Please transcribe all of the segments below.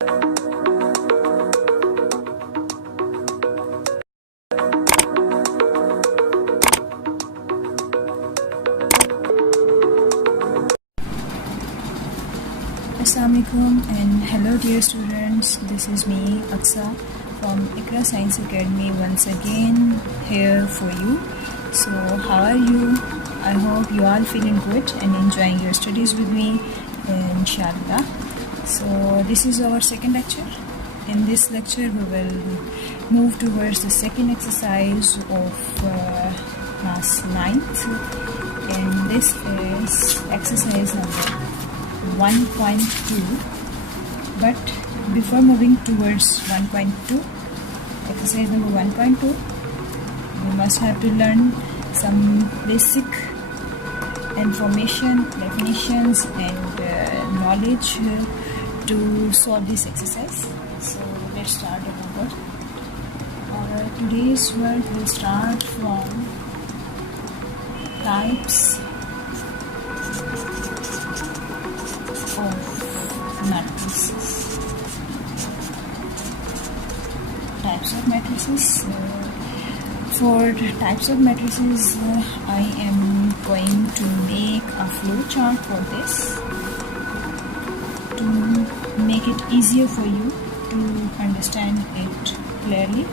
Assalamualaikum and hello dear students, this is me Aksa from Ikra Science Academy once again here for you. So how are you? I hope you all feeling good and enjoying your studies with me, inshallah. So this is our second lecture. In this lecture we will move towards the second exercise of class 9th, and this is exercise number 1.2. But before moving towards 1.2, exercise number 1.2, we must have to learn some basic information, definitions and knowledge to solve this exercise. So let's start our work. Today's work will start from types of matrices. Types of matrices. For types of matrices, I am going to make a flow chart for this to make it easier for you to understand it clearly.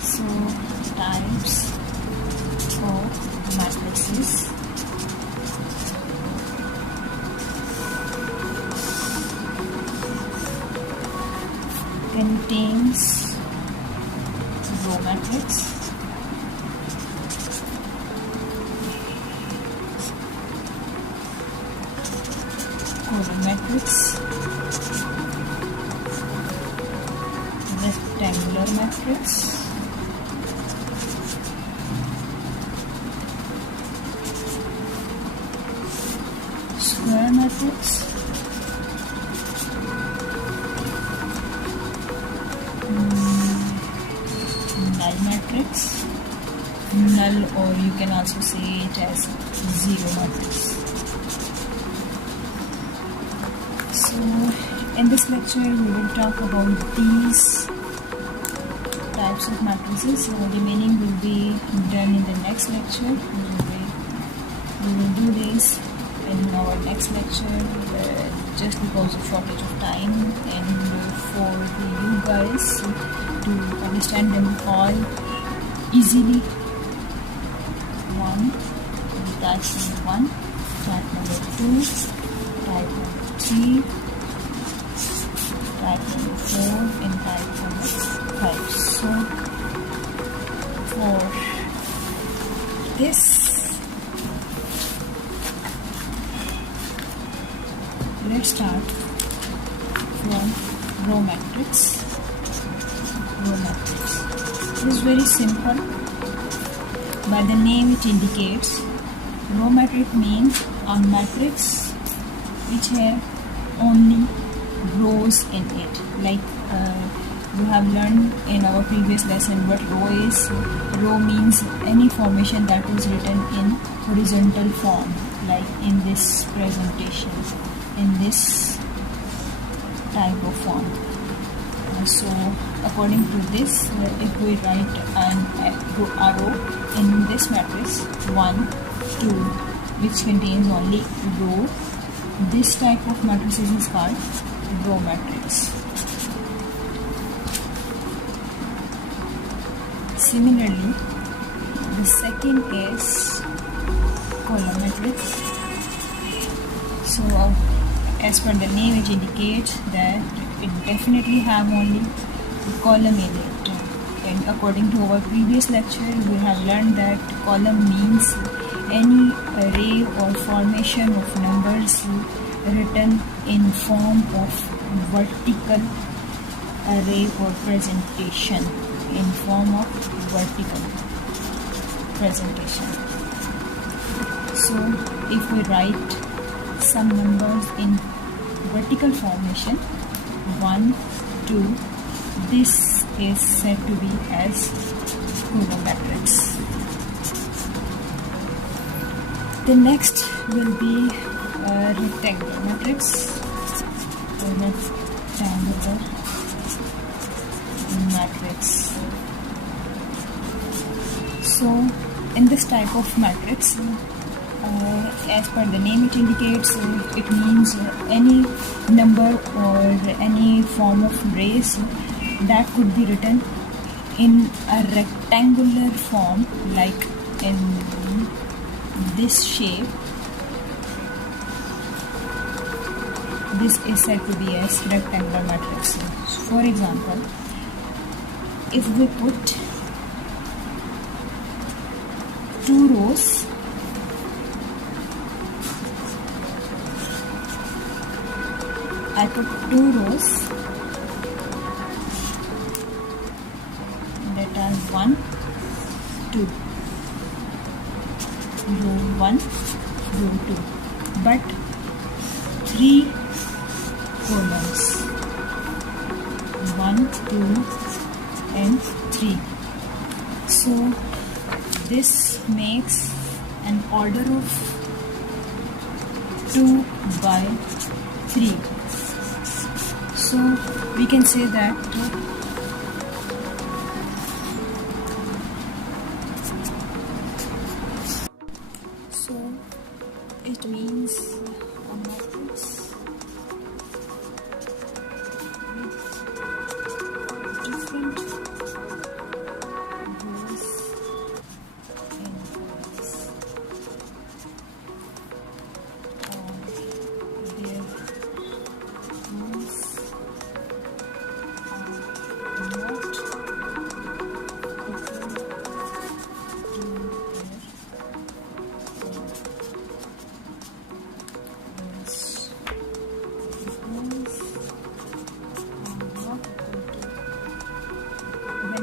So, types of matrices. Contains row matrix, column matrix, rectangular matrix, square matrix, null matrix, null, or you can also say it as zero matrix. So in this lecture we will talk about these types of matrices. So the remaining will be done in the next lecture. We will do this in our next lecture just because of shortage of time and for you guys to understand them all easily. Type number 1, type number 2, type number 3, type number 4 and type number 5. So for this, let's start from row matrix. Row matrix. It is very simple. By the name it indicates, row matrix means a matrix which have only rows in it. Like we have learned in our previous lesson what row is. Row means any formation that is written in horizontal form, like in this presentation, in this type of form. So according to this, if we write a row in this matrix 1, 2, which contains only row, this type of matrices is called row matrix. Similarly, the second is column matrix. So as per the name it indicates that it definitely have only a column in it. And according to our previous lecture, we have learned that column means any array or formation of numbers written in form of vertical array or presentation, in form of vertical presentation. So if we write some numbers in vertical formation 1, 2, this is said to be as column matrix. The next will be a rectangular matrix. The rectangular rectangular matrix. So in this type of matrix, as per the name it indicates, it means any number or any form of race that could be written in a rectangular form, like in this shape. This is said to be as rectangular matrix. So for example, if we put 2 rows I put 2 rows that are 1, 2, row 1, row 2, but 3 columns, 1, 2 and 3. So this makes an order of 2 by 3. So we can say that it means a matrix with different rows and columns, or their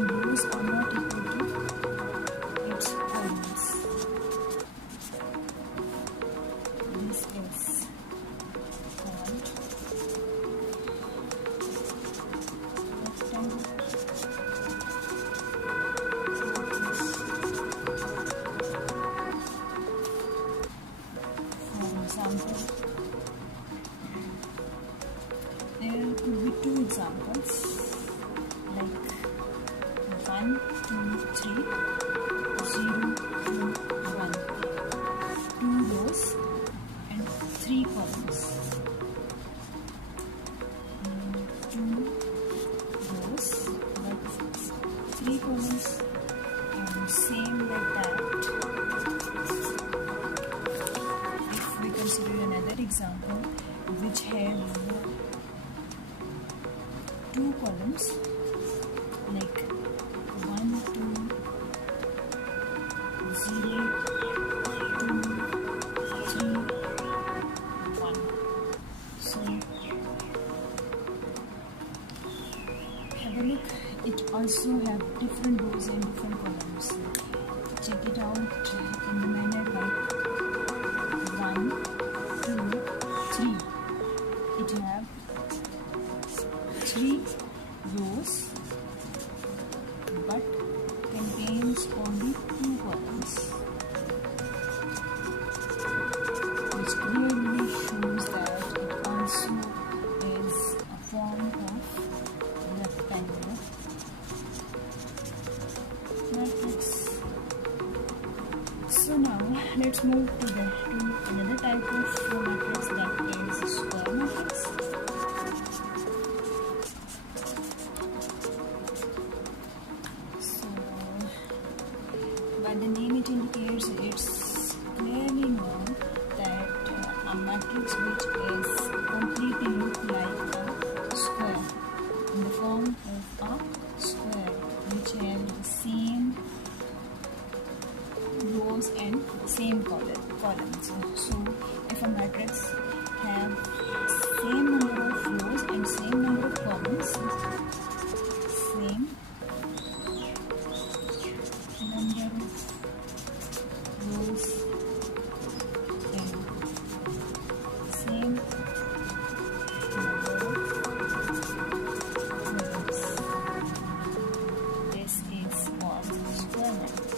rows are not equal to their there could be 2 examples, like 1, 2, 3, 0, 2, 1. 2 rows and 3 columns. 2 rows but 3 columns, and same like that. If we consider another example which have 2 columns, like 1, 2, 0, 2, 3, 1. So have a look. It also have different rows and different columns. Check it out in the manner like 1, 2, 3. It have 3 rows but contains only 2 columns, which clearly shows that it also is a form of rectangular matrix. So now let's move to another type of matrix, that is square matrix. By the name it indicates, it's clearly known that a matrix which is completely look like a square, in the form of a square, which have the same rows and same columns. So if a matrix have same number of rows and same number of columns, same number of rows and same number of columns, this is called square matrix.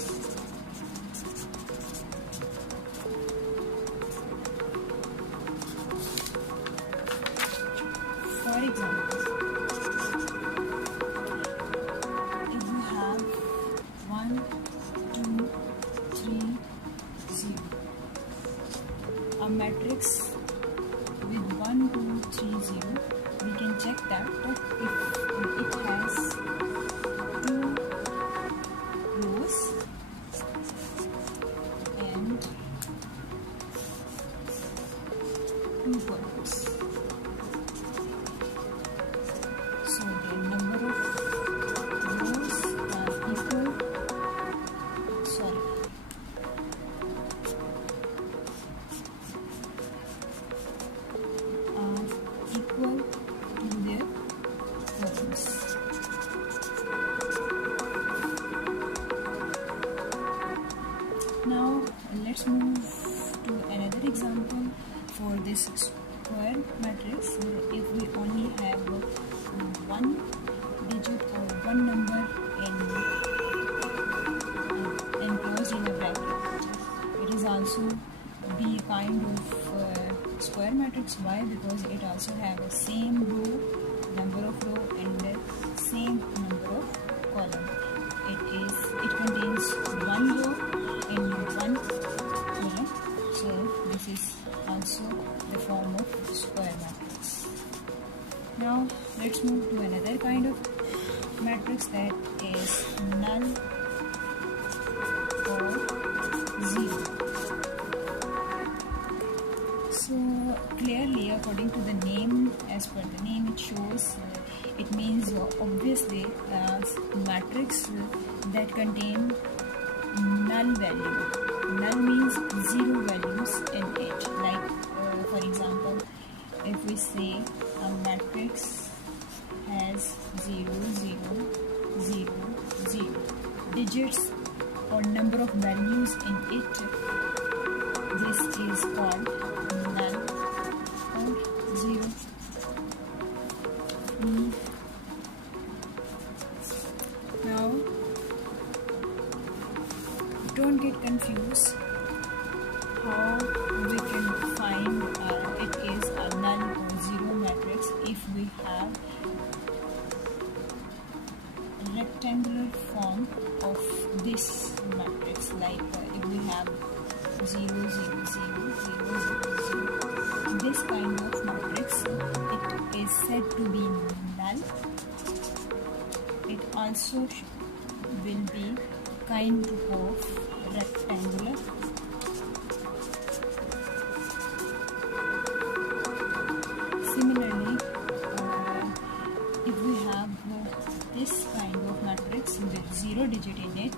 check that if it has two rows and two columns. So the number of rows are equal. Equal to their columns. Now let's move to another example for this square matrix. If we only have one digit or one number enclosed in a bracket, it is also be a kind of square matrix. Why? Because it also have the same number of row and the same number of column. It contains one row and one column. So this is also the form of square matrix. Now let's move to another kind of matrix, that is null or zero. So clearly, according to the name, as per the name it shows, it means obviously matrix that contain null value. Null means zero values in it. Like for example, if we say a matrix has 0, 0, 0, 0 digits or number of values in it, this is called null or zero. Now don't get confused how we can find it is a null or zero matrix if we have a rectangular form of this matrix. Like if we have 0, 0, 0, 0, 0, 0. This kind of matrix, it is said to be null. It also will be kind of rectangular. Similarly, if we have this kind of matrix with 0 digit in it,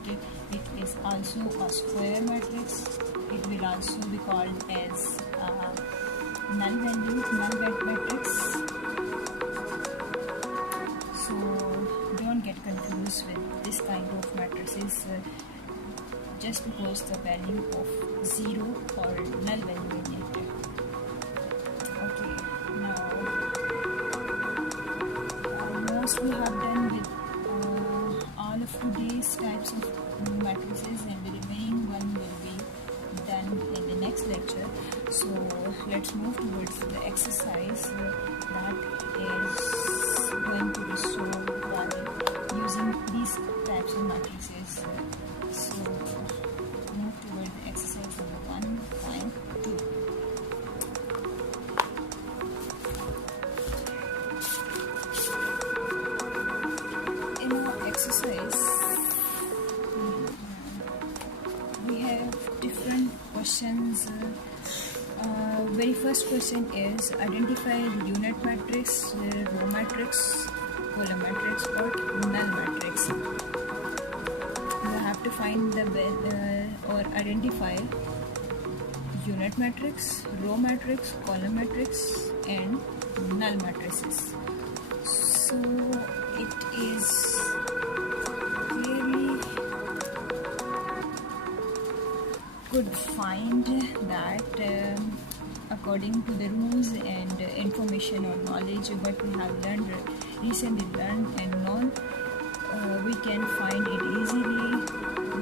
it is also a square matrix. It will also be called as null matrix. So don't get confused with this kind of matrices just because the value of 0 or null value in it. Okay, now almost we have done with all of today's types of matrices, and the remaining one will be done in the next lecture. So let's move towards the exercise that is going to be solved by using these types of matrices. So move towards the exercise number 1.2. In our exercise, we have different questions. Very first question is identify unit matrix, row matrix, column matrix, or null matrix. You have to find the or identify unit matrix, row matrix, column matrix, and null matrices. So it is clearly could find that according to the rules and information or knowledge what we have recently learned and known, we can find it easily.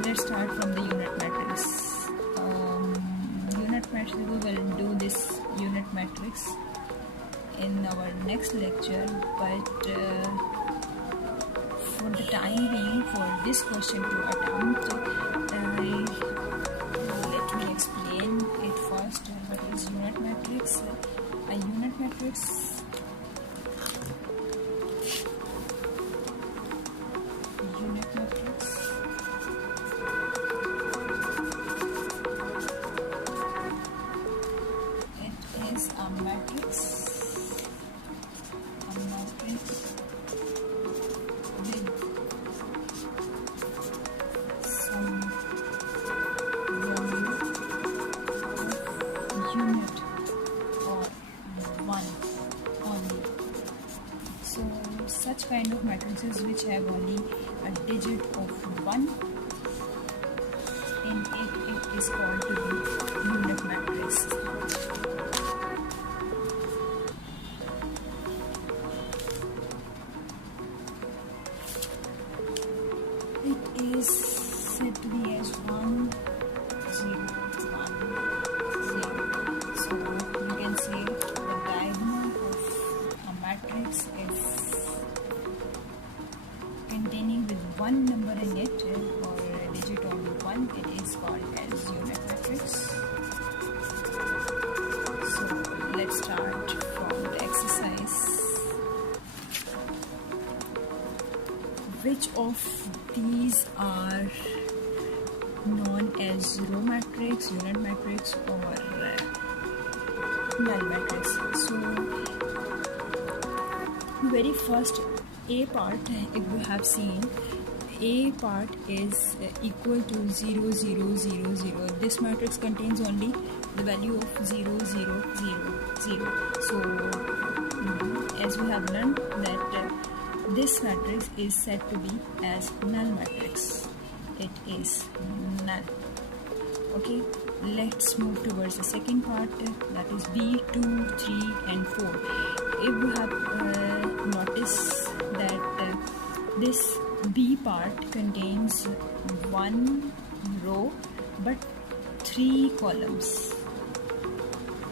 Let's start from the unit matrix. Unit matrix, we will do this unit matrix in our next lecture, but for the time being, for this question to attempt, let me explain it first. What is unit matrix? A unit matrix such kind of matrices which have only a digit of 1 in it is called to be unit matrix. It is said to be as 1 0 1 0. So you can say the diagonal of a matrix is containing with one number in it or a digit only 1. It is called as unit matrix. So let's start from the exercise. Which of these are known as row matrix, unit matrix, or null matrix? So very first A part, if we have seen, A part is equal to 0 0 0 0. This matrix contains only the value of 0 0 0 0. So as we have learned that this matrix is said to be as null matrix. It is null. Okay, let's move towards the second part, that is B, 2, 3 and 4. If we have noticed that this B part contains 1 row but 3 columns,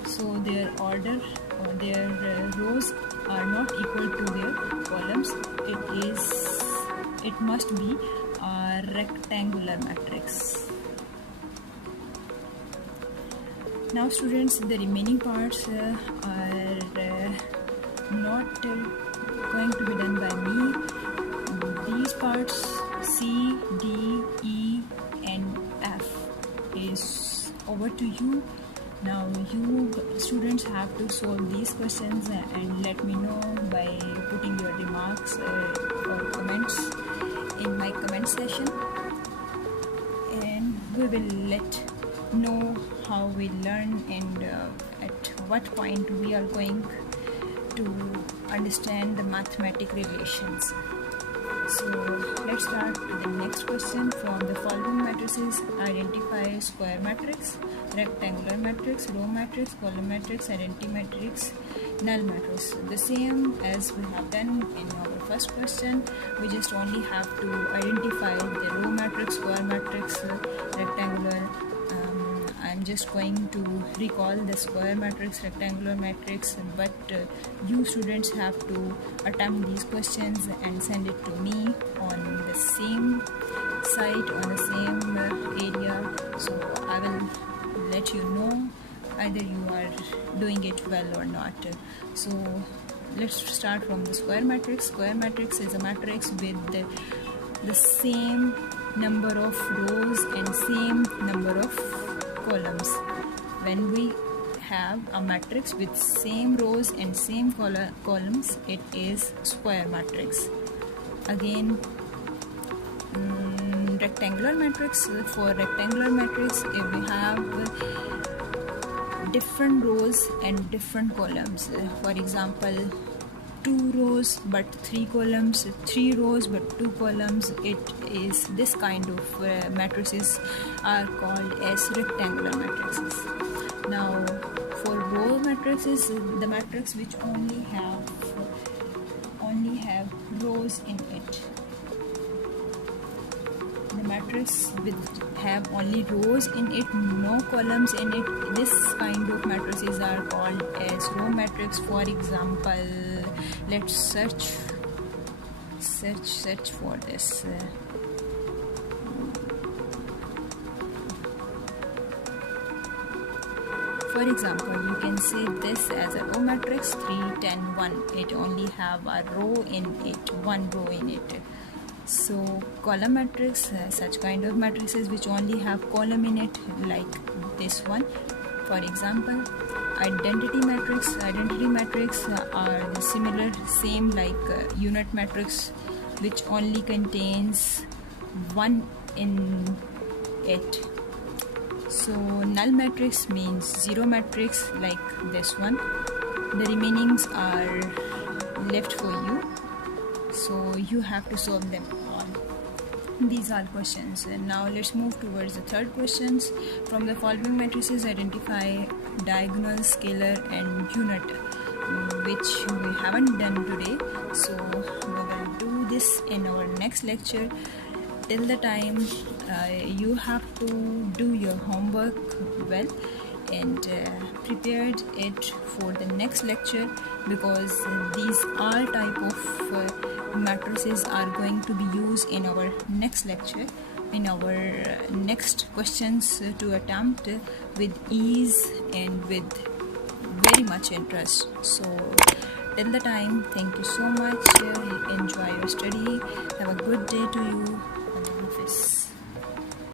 so their order or their rows are not equal to their columns. It must be a rectangular matrix. Now students, the remaining parts are not going to be done by me. These parts C, D, E and F is over to you. Now you students have to solve these questions and let me know by putting your remarks or comments in my comment section, and we will let know how we learn and at what point we are going to understand the mathematical relations. So let's start with the next question. From the following matrices, identify square matrix, rectangular matrix, row matrix, column matrix, identity matrix, null matrix. The same as we have done in our first question. We just only have to identify the row matrix, square matrix, rectangular. I'm just going to recall the square matrix, rectangular matrix, but you students have to attempt these questions and send it to me on the same site, on the same area. So I will let you know either you are doing it well or not. So let's start from the square matrix. Square matrix is a matrix with the same number of rows and same number of columns. When we have a matrix with same rows and same columns, it is square matrix. Again, rectangular matrix. For rectangular matrix, if we have different rows and different columns, for example 2 rows but 3 columns, 3 rows but 2 columns, it is this kind of matrices are called as rectangular matrices. Now for row matrices, the matrix which only have rows in it, the matrix with have only rows in it, no columns in it, this kind of matrices are called as row matrix. For example, let's search for this. For example, you can say this as a row matrix 3 10 1. It only have a row in it, one row in it. So column matrix, such kind of matrices which only have column in it, like this one. For example, identity matrix are similar, same like unit matrix which only contains one in it. So null matrix means zero matrix, like this one. The remainings are left for you. so you have to solve them all. These are questions. And now let's move towards the third questions. From the following matrices, identify diagonal, scalar and unit, which we haven't done today, so we will do this in our next lecture. Till the time, you have to do your homework well and prepared it for the next lecture, because these all type of matrices are going to be used in our next lecture, in our next questions to attempt with ease and with very much interest. So till the time, thank you so much. Enjoy your study. Have a good day to you. Allah Hafiz.